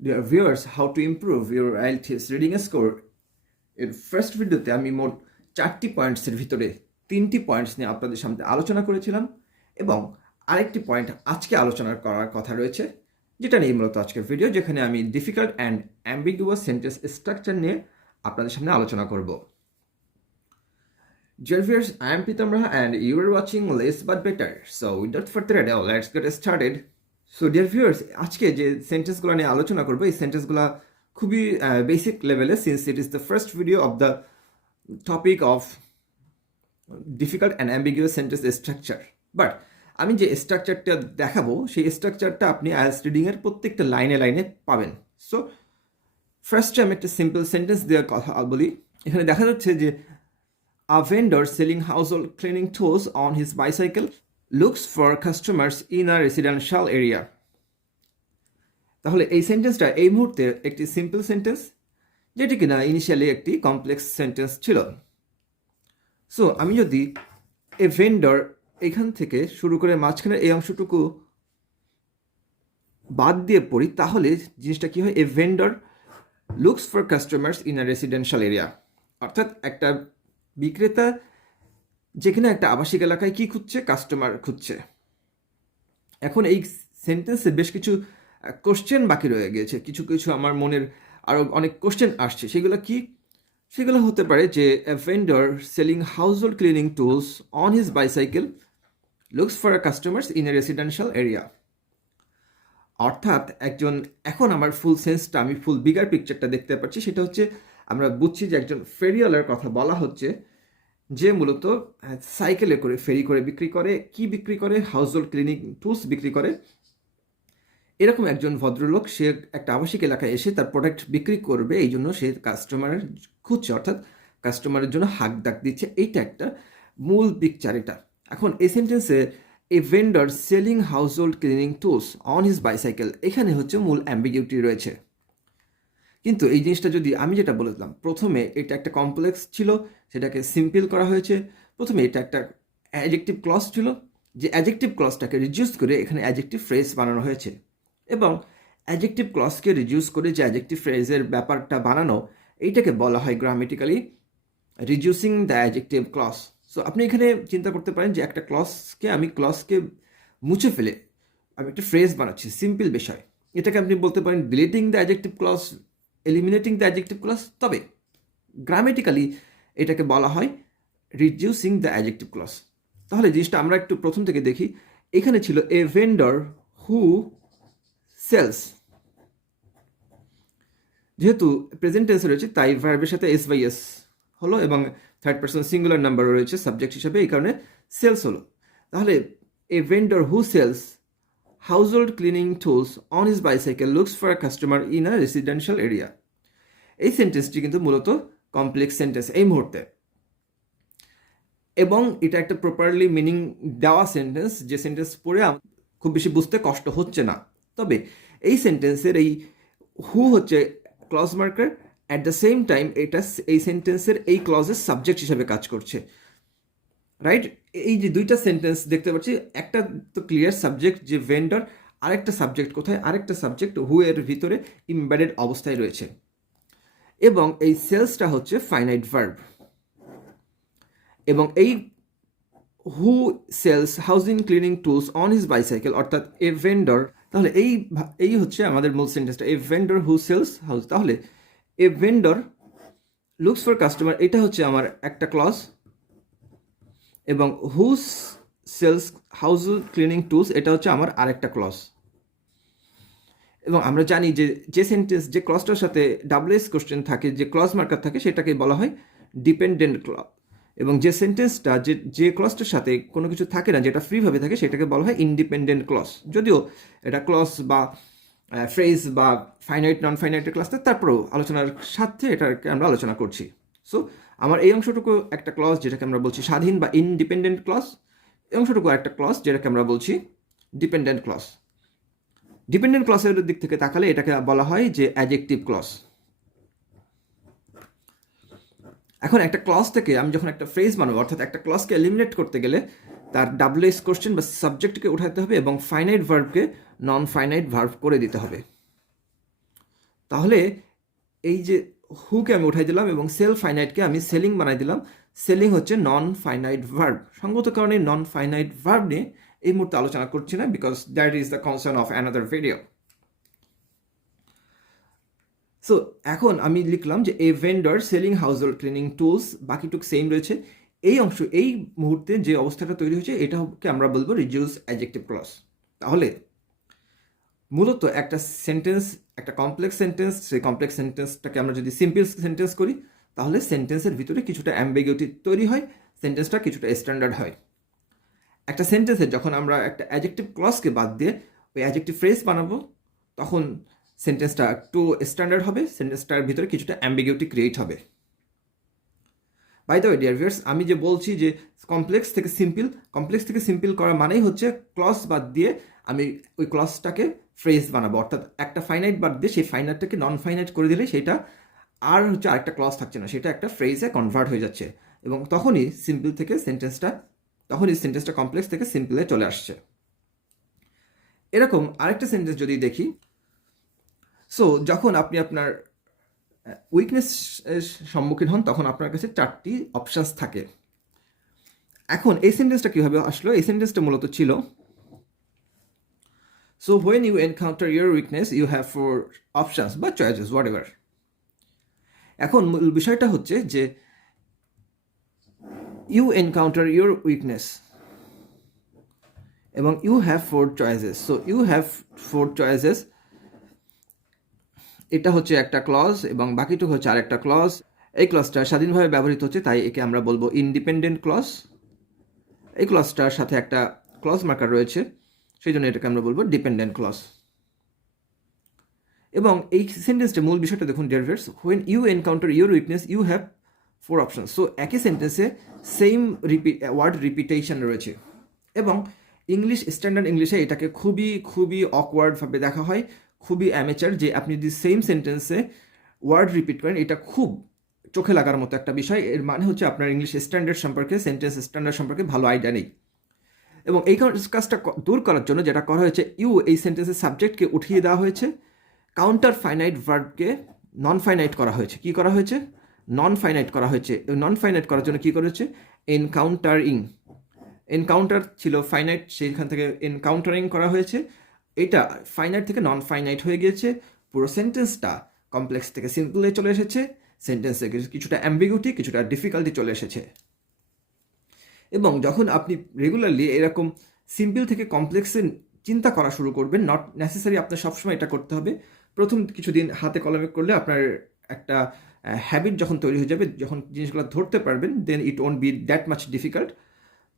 Dear viewers, how to improve your IELTS reading score. এর first ভিডিওতে আমি মোট 4টি পয়েন্টসের ভিতরে 3টি পয়েন্টস নিয়ে আপনাদের সামনে আলোচনা করেছিলাম এবং আরেকটি পয়েন্ট আজকে আলোচনা করার কথা রয়েছে, যেটা নিয়ে মূলত আজকের ভিডিও, যেখানে আমি difficult and ambiguous sentence structure নিয়ে আপনাদের সামনে আলোচনা করব। Dear viewers, I am Pitam Raha and you are watching Less But Better. So without further ado, let's get started. So dear viewers, আজকে যে সেন্টেন্সগুলো নিয়ে আলোচনা করবো এই সেন্টেন্সগুলো খুবই বেসিক লেভেলে, since it is the first video of the topic of difficult and ambiguous sentence structure. But আমি যে স্ট্রাকচারটা দেখাবো সেই স্ট্রাকচারটা আপনি আইএলটিএস রিডিংয়ের প্রত্যেকটা লাইনে লাইনে পাবেন। সো ফার্স্টে আমি একটা সিম্পল সেন্টেন্স দেওয়ার কথা বলি। এখানে দেখা যাচ্ছে যে a vendor selling household cleaning tools on his bicycle looks for customers in a residential area. তাহলে এই সেন্টেন্সটা এই মুহূর্তে একটি সিম্পল সেন্টেন্স, যেটি কিনা ইনিশিয়ালি একটি কমপ্লেক্স সেন্টেন্স ছিল। সো আমি যদি এ ভেন্ডর এখান থেকে শুরু করে মাঝখানে এই অংশটুকু বাদ দিয়ে পড়ি, তাহলে জিনিসটা কি হয়? এ vendor looks for customers in a residential area, অর্থাৎ একটা বিক্রেতা যেখানে একটা আবাসিক এলাকায় কি খুঁজছে? কাস্টমার খুঁজছে। এখন এই সেন্টেন্সে বেশ কিছু কোশ্চেন বাকি রয়ে গিয়েছে, কিছু কিছু আমার মনের আরও অনেক কোশ্চেন আসছে। সেগুলো হতে পারে যে a vendor selling household cleaning tools on his bicycle looks for a customers in a residential area. অর্থাৎ এখন আমার ফুল সেন্সটা, আমি ফুল বিগার পিকচারটা দেখতে পাচ্ছি। সেটা হচ্ছে, আমরা বুঝছি যে একজন ফেরিওয়ালার কথা বলা হচ্ছে, যে মূলত সাইকেলে করে ফেরি করে বিক্রি করে। কি বিক্রি করে? হাউসহোল্ড ক্লিনিং টুলস বিক্রি করে। এরকম একজন ভদ্রলোক, সে একটা আবাসিক এলাকায় এসে তার প্রোডাক্ট বিক্রি করবে, এই জন্য সে কাস্টমার খুঁজছে, অর্থাৎ কাস্টমারের জন্য হাক ডাক দিচ্ছে। এইটা একটা মূল পিকচার এটা। এখন এই সেন্টেন্সে এ vendor selling household cleaning tools on his bicycle, এখানে হচ্ছে মূল অ্যাম্বিগিউটি রয়েছে। কিন্তু এই জিনিসটা যদি আমি যেটা বলেছিলাম, প্রথমে এটা একটা কমপ্লেক্স ছিল, সেটাকে সিম্পল করা হয়েছে। প্রথমে এটা একটা অ্যাডজেক্টিভ ক্লজ ছিল, যে অ্যাডজেক্টিভ ক্লজটাকে রিডিউস করে এখানে অ্যাডজেক্টিভ ফ্রেজ বানানো হয়েছে। এবং অ্যাডজেক্টিভ ক্লজকে রিডিউস করে যে অ্যাডজেক্টিভ ফ্রেজের ব্যাপারটা বানানো, এইটাকে বলা হয় grammatically reducing the adjective clause. So আপনি এখানে চিন্তা করতে পারেন যে একটা ক্লজকে মুছে ফেলে আমি একটা ফ্রেজ বানাচ্ছি, সিম্পল বিষয়। এটাকে আপনি বলতে পারেন deleting the adjective clause, eliminating the adjective clause. তবে গ্রামেটিক্যালি এটাকে বলা হয় রিডিউসিং দ্য অ্যাডজেক্টিভ ক্লজ। তাহলে জিনিসটা আমরা একটু প্রথম থেকে দেখি। এখানে ছিল এ ভেন্ডর হু সেলস, যেহেতু প্রেজেন্ট টেন্স রয়েছে তাই ভার্বের সাথে এস বাই এস হলো এবং থার্ড পারসন সিঙ্গুলার নাম্বার রয়েছে সাবজেক্ট হিসেবে, এই কারণে সেলস হলো। তাহলে a vendor who sales household cleaning tools on his bicycle looks for a customer in a residential area. এই সেন্টেন্সটি কিন্তু মূলত কমপ্লেক্স সেন্টেন্স এই মুহূর্তে, এবং এটা একটা প্রপারলি মিনিং দেওয়া সেন্টেন্স, যে সেন্টেন্স পড়ে খুব বেশি বুঝতে কষ্ট হচ্ছে না। তবে এই সেন্টেন্সের এই হু হচ্ছে clause marker, at the same time এটা এই সেন্টেন্সের এই ক্লজের সাবজেক্ট হিসেবে কাজ করছে, রাইট? এই যে দুইটা সেন্টেন্স দেখতে পাচ্ছি, একটা তো ক্লিয়ার সাবজেক্ট যে ভেন্ডর, আরেকটা সাবজেক্ট কোথায়? আরেকটা সাবজেক্ট হু এর ভিতরে ইমবেডেড অবস্থায় রয়েছে। এবং এই সেলসটা হচ্ছে ফাইনাইট ভার্ব, এবং এই who sells housing cleaning tools on his bicycle, অর্থাৎ এ ভেন্ডর। তাহলে এই হচ্ছে আমাদের মূল সেন্টেন্সটা, a vendor who sells house. তাহলে a vendor looks for customer, এটা হচ্ছে আমার একটা ক্লজ, এবং who sells house cleaning tools, এটা হচ্ছে আমার আরেকটা ক্লজ। এবং আমরা জানি যে সেন্টেন্স যে ক্লজটার সাথে ডাব্লিউএস কোশ্চেন থাকে, যে ক্লজ মার্কার থাকে, সেটাকে বলা হয় ডিপেন্ডেন্ট ক্লজ। এবং যে সেন্টেন্সটা যে ক্লজটার সাথে কোনো কিছু থাকে না, যেটা ফ্রিভাবে থাকে, সেটাকে বলা হয় ইনডিপেন্ডেন্ট ক্লজ। যদিও এটা ক্লজ বা ফ্রেজ বা ফাইনাইট নন ফাইনাইটের ক্লাস, তারপরেও আলোচনার সাথে এটাকে আমরা আলোচনা করছি। সো আমার এই অংশটুকু একটা ক্লজ, যেটাকে আমরা বলছি স্বাধীন বা ইনডিপেন্ডেন্ট ক্লজ। এই অংশটুকু একটা ক্লজ, যেটাকে আমরা বলছি ডিপেন্ডেন্ট ক্লজ। ডিপেন্ডেন্ট ক্লজের দিক থেকে তাকালে এটাকে বলা হয় যে অ্যাডজেক্টিভ ক্লজ। এখন একটা ক্লজ থেকে আমি যখন একটা ফ্রেজ বানাবো, অর্থাৎ একটা ক্লজকে এলিমিনেট করতে গেলে তার ডাব্লিউএস কোশ্চেন বা সাবজেক্টকে উঠাতে হবে এবং ফাইনাইট ভার্বকে নন ফাইনাইট ভার্ব করে দিতে হবে। তাহলে এই যে হুকে আমি উঠাই দিলাম এবং সেল ফাইনাইটকে আমি সেলিং বানাই দিলাম। সেলিং হচ্ছে নন ফাইনাইট ভার্ব। সঙ্গত কারণে নন ফাইনাইট ভার্ব নিয়ে এই মুহূর্তে আলোচনা করছি না, because that is the concern of another video. So এখন আমি লিখলাম যে a vendor selling household cleaning tools, বাকিটুক সেম রয়েছে। এই অংশ এই মুহূর্তে যে অবস্থাটা তৈরি হয়েছে এটাকে আমরা বলবো রিডিউস অ্যাডজেক্টিভ ক্লজ। তাহলে মূলত একটা সেন্টেন্স, একটা কমপ্লেক্স সেন্টেন্স, সেই কমপ্লেক্স সেন্টেন্সটাকে আমরা যদি সিম্পল সেন্টেন্স করি তাহলে সেন্টেন্সের ভিতরে কিছুটা অ্যাম্বিগুইটি তৈরি হয়, সেন্টেন্সটা কিছুটা স্ট্যান্ডার্ড হয়। একটা সেন্টেন্সে যখন আমরা একটা অ্যাডজেক্টিভ ক্লজকে বাদ দিয়ে ওই অ্যাডজেক্টিভ ফ্রেজ বানাবো তখন সেন্টেন্সটা একটু স্ট্যান্ডার্ড হবে, সেন্টেন্সটার ভিতরে কিছুটা অ্যাম্বিগুইটি ক্রিয়েট হবে। By the way dear viewers, আমি যে বলছি যে কমপ্লেক্স থেকে সিম্পল করা মানেই হচ্ছে ক্লজ বাদ দিয়ে আমি ওই ক্লজটাকে ফ্রেজ বানাবো, অর্থাৎ একটা ফাইনাইট বাদ দিয়ে সেই ফাইনাইটটাকে নন ফাইনাইট করে দিলে সেটা আর হচ্ছে আরেকটা ক্লজ থাকছে না, সেটা একটা ফ্রেজে কনভার্ট হয়ে যাচ্ছে এবং তখনই সেন্টেন্সটা কমপ্লেক্স থেকে সিম্পলে চলে আসছে। এরকম আরেকটা সেন্টেন্স যদি দেখি, সো যখন আপনি আপনার উইকনেস সম্মুখীন হন তখন আপনার কাছে 4টি অপশানস থাকে। এখন এই সেন্টেন্সটা কীভাবে আসলো? এই সেন্টেন্সটা মূলত ছিল so when you encounter your weakness you have 4 options বা চয়েসেস হোয়াট এভার। এখন মূল বিষয়টা হচ্ছে যে ইউ এনকাউন্টার ইউর উইকনেস এবং you have 4 choices. So you have 4 choices, এটা হচ্ছে একটা ক্লজ এবং বাকিটুকু হচ্ছে আরেকটা ক্লজ। এই ক্লজটা স্বাধীনভাবে ব্যবহৃত হচ্ছে তাই একে আমরা বলবো ইন্ডিপেন্ডেন্ট ক্লজ। এই ক্লজটার সাথে একটা ক্লজ মার্কার রয়েছে, সেই জন্য এটাকে আমরা বলবো ডিপেন্ডেন্ট ক্লজ। এবং এই সেন্টেন্সটা মূল বিষয়টা দেখুন dear viewers, when you encounter your weakness you have 4 options. So একই সেন্টেন্সে সেম ওয়ার্ড রিপিটেশন রয়েছে এবং স্ট্যান্ডার্ড ইংলিশে এটাকে খুবই অকওয়ার্ডভাবে দেখা হয়, খুবই অ্যামেচার, যে আপনি যদি সেম সেন্টেন্সে ওয়ার্ড রিপিট করেন এটা খুব চোখে লাগার মতো একটা বিষয়। এর মানে হচ্ছে আপনার ইংলিশ স্ট্যান্ডার্ড সম্পর্কে, সেন্টেন্স স্ট্যান্ডার্ড সম্পর্কে ভালো আইডিয়া নেই। এবং এই কাজটা দূর করার জন্য যেটা করা হয়েছে, ইউ এই সেন্টেন্সের সাবজেক্টকে উঠিয়ে দেওয়া হয়েছে, কাউন্টার ফাইনাইট ভার্বকে নন ফাইনাইট করা হয়েছে। কি করা হয়েছে? নন ফাইনাইট করা হয়েছে। নন ফাইনাইট করার জন্য কি করেছে? এনকাউন্টার ছিল ফাইনাইট, সেইখান থেকে এনকাউন্টারিং করা হয়েছে। এটা ফাইনাইট থেকে নন ফাইনাইট হয়ে গিয়েছে। পুরো সেন্টেন্সটা কমপ্লেক্স থেকে সিম্পলে চলে এসেছে, সেন্টেন্সে কিছুটা অ্যাম্বিগুইটি, কিছুটা ডিফিকাল্টি চলে এসেছে। এবং যখন আপনি রেগুলারলি এরকম সিম্পল থেকে কমপ্লেক্সে চিন্তা করা শুরু করবেন, নট নেসেসারি আপনার সবসময় এটা করতে হবে, প্রথম কিছুদিন হাতে কলমে করলে আপনার একটা হ্যাবিট যখন তৈরি হয়ে যাবে, যখন জিনিসগুলো ধরতে পারবেন, then it won't be that much difficult.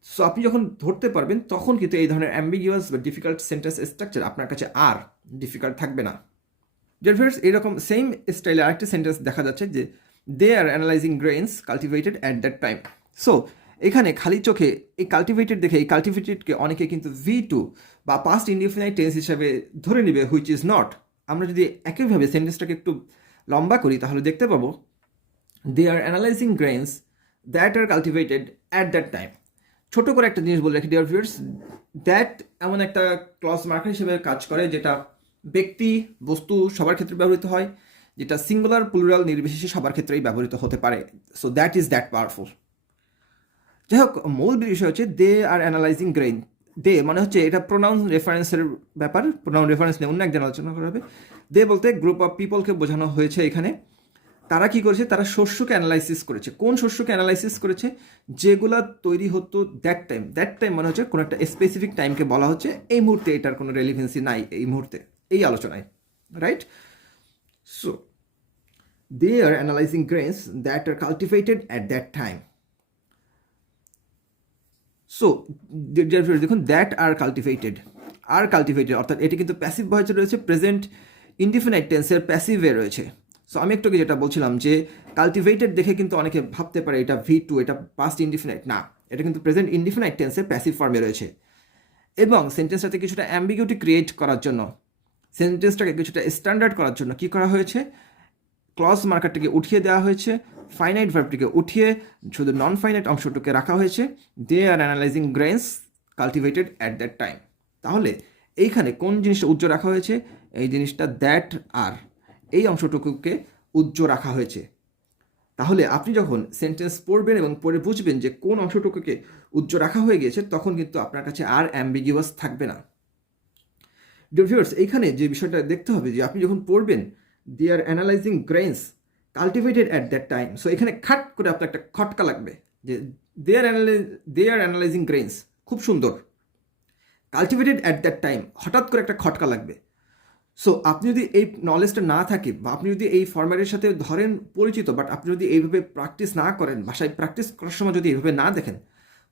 So আপনি যখন ধরতে পারবেন তখন কিন্তু এই ধরনের অ্যাম্বিগুয়াস বা ডিফিকাল্ট সেন্টেন্স স্ট্রাকচার আপনার কাছে আর ডিফিকাল্ট থাকবে না। জার্ভার্স এরকম সেম স্টাইলে আরেকটা সেন্টেন্স দেখা যাচ্ছে যে they are analysing grains cultivated at that time. So এখানে খালি চোখে এই কাল্টিভেটেড দেখে এই কাল্টিভেটেডকে অনেকে কিন্তু V2 বা পাস্ট ইনডিফিনাইট টেন্স হিসাবে ধরে নেবে, হুইচ ইজ নট। আমরা যদি একইভাবে সেন্টেন্সটাকে একটু লম্বা করি তাহলে দেখতে পাবো they are analysing grains that are cultivated at that time. ছোট করে একটা জিনিস বলে রাখি ডিয়ার ভিউয়ার্স, দ্যাট এমন একটা ক্লজ মার্কার হিসেবে কাজ করে যেটা ব্যক্তি বস্তু সবার ক্ষেত্রে ব্যবহৃত হয়, যেটা সিঙ্গুলার প্লুরাল নির্বিশেষে সবার ক্ষেত্রেই ব্যবহৃত হতে পারে। So that is that powerful. যাই হোক, মূল বিষয় হচ্ছে দে আর অ্যানালাইজিং গ্রেইন। দে মানে হচ্ছে এটা প্রোনাউন রেফারেন্সের ব্যাপার, প্রোনাউন রেফারেন্স নিয়ে অন্য একদিন আলোচনা করা হবে। দে বলতে গ্রুপ অফ পিপলকে বোঝানো হয়েছে এখানে। তারা কি করেছে? তারা শস্যকে অ্যানালাইসিস করেছে। কোন শস্যকে অ্যানালাইসিস করেছে? যেগুলা তৈরি হতো দ্যাট টাইম। দ্যাট টাইম মানে হচ্ছে কোনো একটা স্পেসিফিক টাইমকে বলা হচ্ছে, এই মুহূর্তে এটার কোনো রেলিভেন্সি নাই এই মুহূর্তে এই আলোচনায়, right? So they are analysing grains that are cultivated at that time. So দেখুন দ্যাট আর কাল্টিভেটেড অর্থাৎ এটি কিন্তু প্যাসিভ ভয়েসে রয়েছে, প্রেজেন্ট ইনডিফিনাইট টেন্সের প্যাসিভে রয়েছে। সো আমি একটু যেটা বলছিলাম যে কাল্টিভেটেড দেখে কিন্তু অনেকে ভাবতে পারে এটা V2, এটা পাস্ট ইনডিফিনাইট। না, এটা কিন্তু প্রেজেন্ট ইনডিফিনাইট টেন্সের প্যাসিভ ফর্মে রয়েছে। এবং সেন্টেন্সটাতে কিছুটা অ্যাম্বিগুইটি ক্রিয়েট করার জন্য, সেন্টেন্সটাকে কিছুটা স্ট্যান্ডার্ড করার জন্য কি করা হয়েছে? ক্লজ মার্কারটিকে উঠিয়ে দেওয়া হয়েছে, ফাইনাইট ভার্বটিকে উঠিয়ে শুধু নন ফাইনাইট অংশটুকে রাখা হয়েছে। They are analysing grains cultivated at that time. তাহলে এইখানে কোন জিনিসটা উজ্জ্বল রাখা হয়েছে? এই জিনিসটা দ্যাট আর, এই অংশটুকুকে উজ্জ্ব রাখা হয়েছে। তাহলে আপনি যখন সেন্টেন্স পড়বেন এবং পড়ে বুঝবেন যে কোন অংশটুকুকে উজ্জ্ব রাখা হয়ে গিয়েছে, তখন কিন্তু আপনার কাছে আর অ্যাম্বিগিউয়াস থাকবে না। ডিয়ার ভিউয়ার্স, এইখানে যে বিষয়টা দেখতে হবে যে আপনি যখন পড়বেন they are analysing grains cultivated at that time, so এখানে খাট করে আপনার একটা খটকা লাগবে যে দে আর অ্যানালাইজিং গ্রেইনস, খুব সুন্দর। কাল্টিভেটেড অ্যাট দ্যাট টাইম, হঠাৎ করে একটা খটকা লাগবে। সো আপনি যদি এই নলেজটা না থাকে বা আপনি যদি এই ফরম্যাটের সাথে ধরেন পরিচিত, বাট আপনি যদি এইভাবে প্র্যাকটিস না করেন, বাসায় প্র্যাকটিস করার সময় যদি এইভাবে না দেখেন,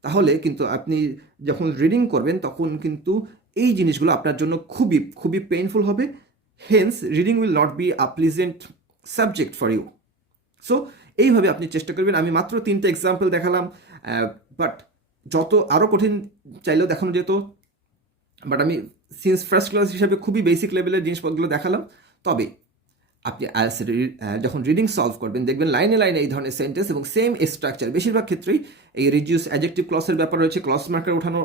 তাহলে কিন্তু আপনি যখন রিডিং করবেন তখন কিন্তু এই জিনিসগুলো আপনার জন্য খুবই খুবই পেইনফুল হবে। Hence reading will not be a pleasant subject for you. So এইভাবে আপনি চেষ্টা করবেন। আমি মাত্র 3টে এক্সাম্পল দেখালাম, বাট যত আরও কঠিন চাইলেও দেখানো যেত, বাট আমি সিন্স ফার্স্ট ক্লাস হিসাবে খুবই বেসিক লেভেলের জিনিসপত্রগুলো দেখালাম। তবে আপনি যখন রিডিং সলভ করবেন দেখবেন লাইনে লাইনে এই ধরনের সেন্টেন্স এবং সেম স্ট্রাকচার। বেশিরভাগ ক্ষেত্রেই এই রিডিউস অ্যাডজেক্টিভ ক্লসের ব্যাপার রয়েছে, ক্লস মার্কার ওঠানো,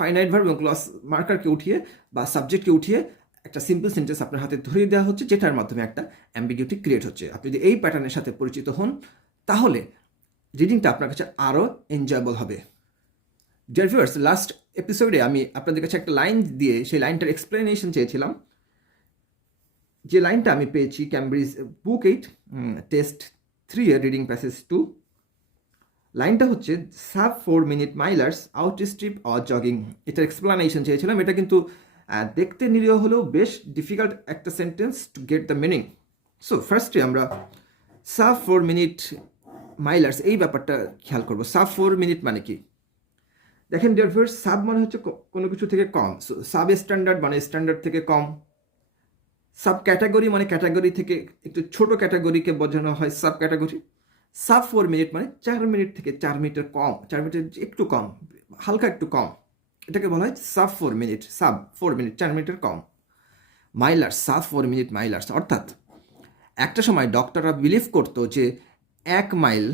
ফাইনাইট ভার্ব এবং ক্লস মার্কারকে উঠিয়ে বা সাবজেক্টকে উঠিয়ে একটা সিম্পল সেন্টেন্স আপনার হাতে ধরিয়ে দেওয়া হচ্ছে, যেটার মাধ্যমে একটা অ্যাম্বিগিউটি ক্রিয়েট হচ্ছে। আপনি যদি এই প্যাটার্নের সাথে পরিচিত হন, তাহলে রিডিংটা আপনার কাছে আরও এনজয়েবল হবে। ডিয়ার ভিউয়ার্স, লাস্ট এপিসোডে আমি আপনাদের কাছে একটা লাইন দিয়ে সেই লাইনটার এক্সপ্লেনেশন চেয়েছিলাম, যে লাইনটা আমি পেয়েছি ক্যামব্রিজ বুক 8 টেস্ট 3 এর রিডিং প্যাসেজ 2। লাইনটা হচ্ছে sub 4 minute milers outstrip or jogging. এটার এক্সপ্লেনেশন চেয়েছিলাম। এটা কিন্তু দেখতে নিরীহ হলেও বেশ ডিফিকাল্ট একটা sentence to get the meaning. So ফার্স্টে আমরা সাব 4 মিনিট মাইলার্স এই ব্যাপারটা খেয়াল করবো। সাব 4 মিনিট মানে কি? দেখেন ডিয়ার ভিউয়ার্স, সাব মানে হচ্ছে কোনো কিছু থেকে কম। সো সাব স্ট্যান্ডার্ড মানে স্ট্যান্ডার্ড থেকে কম। সাব ক্যাটাগরি মানে ক্যাটাগরি থেকে একটু ছোট ক্যাটাগরিকে বোঝানো হয় সাব ক্যাটাগরি। সাব 4 মিনিট মানে 4 মিনিট থেকে 4 মিনিটের কম, 4 মিনিটের একটু কম, হালকা একটু কম, এটাকে বলা হয় সাব 4 মিনিট। সাব 4 মিনিট 4 মিনিটের কম। মাইলার্স, সাব 4 মিনিট মাইলার্স অর্থাৎ একটা সময় ডক্টররা বিলিভ করতো যে 1 মাইল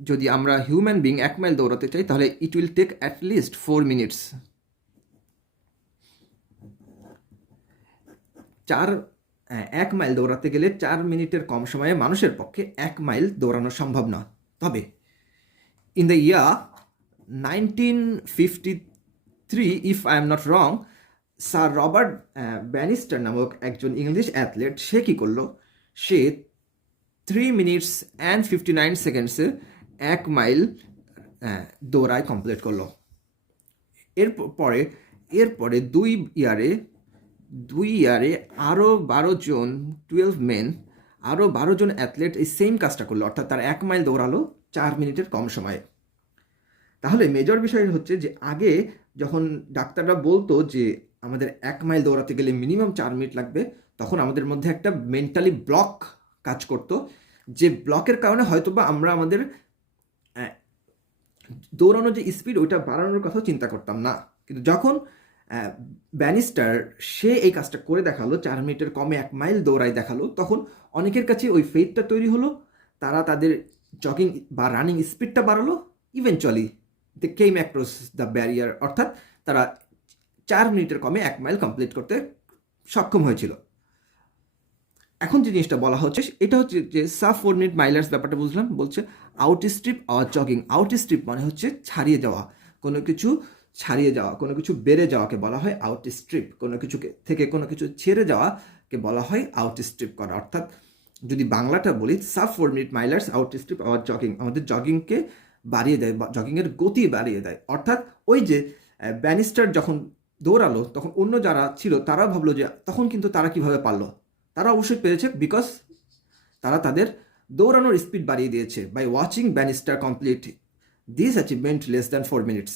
যদি আমরা হিউম্যান বিং 1 মাইল দৌড়াতে চাই, তাহলে it will take at least 4 minutes. 1 mile দৌড়াতে গেলে 4 মিনিটের কম সময়ে মানুষের পক্ষে 1 মাইল দৌড়ানো সম্ভব না। তবে in the year 1953, if I am not wrong, sir Robert Bannister নামক একজন ইংলিশ অ্যাথলেট, সে কী করলো, সে 3 মিনিটস অ্যান্ড 59 সেকেন্ডসে 1 মাইল দৌড়ায় কমপ্লিট করলো। এরপরে 2 ইয়ারে আরও 12 জন 12 মেন, আরও 12 জন অ্যাথলেট এই সেম কাজটা করলো, অর্থাৎ তার 1 মাইল দৌড়ালো 4 মিনিটের কম সময়ে। তাহলে মেজর বিষয় হচ্ছে যে আগে যখন ডাক্তাররা বলতো যে আমাদের 1 মাইল দৌড়াতে গেলে মিনিমাম 4 মিনিট লাগবে, তখন আমাদের মধ্যে একটা মেন্টালি ব্লক কাজ করতো, যে ব্লকের কারণে হয়তোবা আমরা আমাদের দৌড়ানোর যে স্পিড ওইটা বাড়ানোর কথাও চিন্তা করতাম না। কিন্তু যখন ব্যানিস্টার সে এই কাজটা করে দেখালো, 4 মিনিটের কমে 1 মাইল দৌড়াই দেখালো, তখন অনেকের কাছে ওই ফেথটা তৈরি হলো, তারা তাদের জগিং বা রানিং স্পিডটা বাড়ালো। Eventually they came across the barrier, অর্থাৎ তারা 4 মিনিটের কমে 1 মাইল কমপ্লিট করতে সক্ষম হয়েছিল। এখন যে জিনিসটা বলা হচ্ছে এটা হচ্ছে যে সাব 4 মিনিট মাইলার্স ব্যাপারটা বুঝলাম। বলছে আউট স্ট্রিপ আর জগিং। আউট স্ট্রিপ মানে হচ্ছে ছাড়িয়ে যাওয়া, কোনো কিছু ছাড়িয়ে যাওয়া, কোনো কিছু বেড়ে যাওয়াকে বলা হয় আউট স্ট্রিপ। কোনো কিছু থেকে কোনো কিছু ছেড়ে যাওয়াকে বলা হয় আউট স্ট্রিপ করা। অর্থাৎ যদি বাংলাটা বলি, sub 4 minute milers out strip আর জগিং আমাদের জগিংকে বাড়িয়ে দেয় বা জগিংয়ের গতি বাড়িয়ে দেয়। অর্থাৎ ওই যে ব্যানিস্টার যখন দৌড়ালো, তখন অন্য যারা ছিল তারা ভাবলো যে তখন কিন্তু তারা কিভাবে পারলো, তারা অবশ্যই পেরেছে বিকজ তারা তাদের দৌড়ানোর স্পিড বাড়িয়ে দিয়েছে by watching Bannister complete this achievement less than 4 minutes.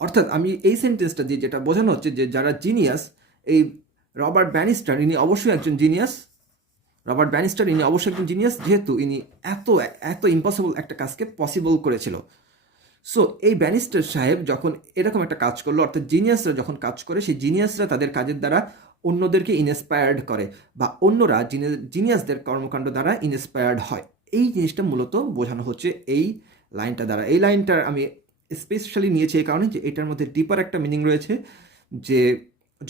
অর্থাৎ আমি এই সেন্টেন্সটা দিয়ে যেটা বোঝানো হচ্ছে যে যারা জিনিয়াস, এই রবার্ট ব্যানিস্টার ইনি অবশ্যই একজন জিনিয়াস। রবার্ট ব্যানিস্টার ইনি অবশ্যই একজন জিনিয়াস, যেহেতু ইনি এত ইম্পসিবল একটা কাজকে পসিবল করেছিল। সো এই ব্যানিস্টার সাহেব যখন এরকম একটা কাজ করলো, অর্থাৎ জিনিয়াসরা যখন কাজ করে, সেই জিনিয়াসরা তাদের কাজের দ্বারা অন্যদেরকে ইন্সপায়ার্ড করে বা অন্যরা জিনিয়াসদের কর্মকাণ্ড দ্বারা ইন্সপায়ার্ড হয়। এই জিনিসটা মূলত বোঝানো হচ্ছে এই লাইনটা দ্বারা। এই লাইনটার আমি স্পেশালি নিয়েছি এই কারণে যে এটার মধ্যে ডিপার একটা মিনিং রয়েছে, যে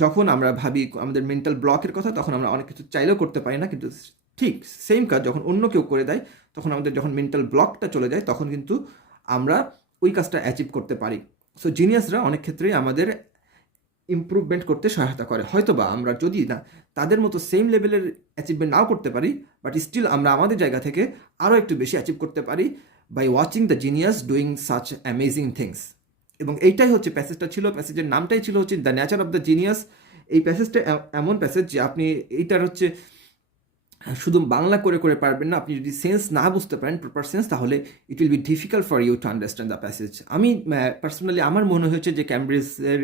যখন আমরা ভাবি আমাদের মেন্টাল ব্লকের কথা, তখন আমরা অনেক কিছু চাইলেও করতে পারি না, কিন্তু ঠিক সেম কাজ যখন অন্য কেউ করে দেয়, তখন আমাদের যখন মেন্টাল ব্লকটা চলে যায়, তখন কিন্তু আমরা ওই কাজটা অ্যাচিভ করতে পারি। সো জিনিয়াসরা অনেক ক্ষেত্রেই আমাদের ইমপ্রুভমেন্ট করতে সহায়তা করে। হয়তোবা আমরা যদি না তাদের মতো সেম লেভেলের অ্যাচিভমেন্ট নাও করতে পারি, বাট স্টিল আমরা আমাদের জায়গা থেকে আরও একটু বেশি অ্যাচিভ করতে পারি by watching the genius doing such amazing things. এবং এইটাই হচ্ছে প্যাসেজটা ছিল, প্যাসেজের নামটাই ছিল হচ্ছে the nature of the genius. এই প্যাসেজটা এমন প্যাসেজ যে আপনি এইটার হচ্ছে শুধু বাংলা করে করে পারবেন না, আপনি যদি সেন্স না বুঝতে পারেন, প্রপার সেন্স, তাহলে it will be difficult for you to understand the passage. আমি পার্সোনালি আমার মনে হয়েছে যে ক্যামব্রিজের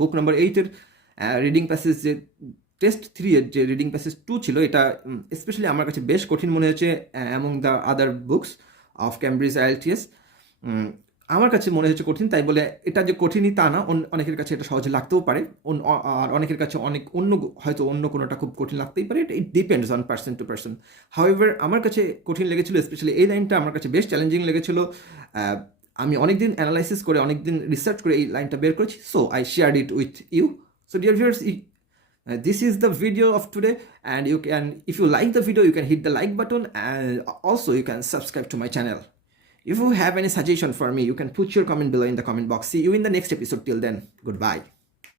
বুক নাম্বার 8-এর রিডিং প্যাসেজ, যে টেস্ট 3-এর যে রিডিং প্যাসেজ 2 ছিল, এটা স্পেশালি আমার কাছে বেশ কঠিন মনে হয়েছে among the other books of Cambridge IELTS। আমার কাছে মনে হচ্ছে কঠিন, তাই বলে এটা যে কঠিনই তা না, অনেকের কাছে এটা সহজে লাগতেও পারে, আর অনেকের কাছে হয়তো অন্য কোনোটা খুব কঠিন লাগতেই পারে। It depends on person to person. However আমার কাছে কঠিন লেগেছিল, স্পেশালি এই লাইনটা আমার কাছে বেশ চ্যালেঞ্জিং লেগেছিল। আমি অনেকদিন অ্যানালাইসিস করে, অনেকদিন রিসার্চ করে এই লাইনটা বের করেছি। So I shared it with you. So dear viewers, this is the video of today, and if you like the video, you can hit the like button, and also you can subscribe to my channel. If you have any suggestion for me, you can put your comment below in the comment box. See you in the next episode. Till then, goodbye.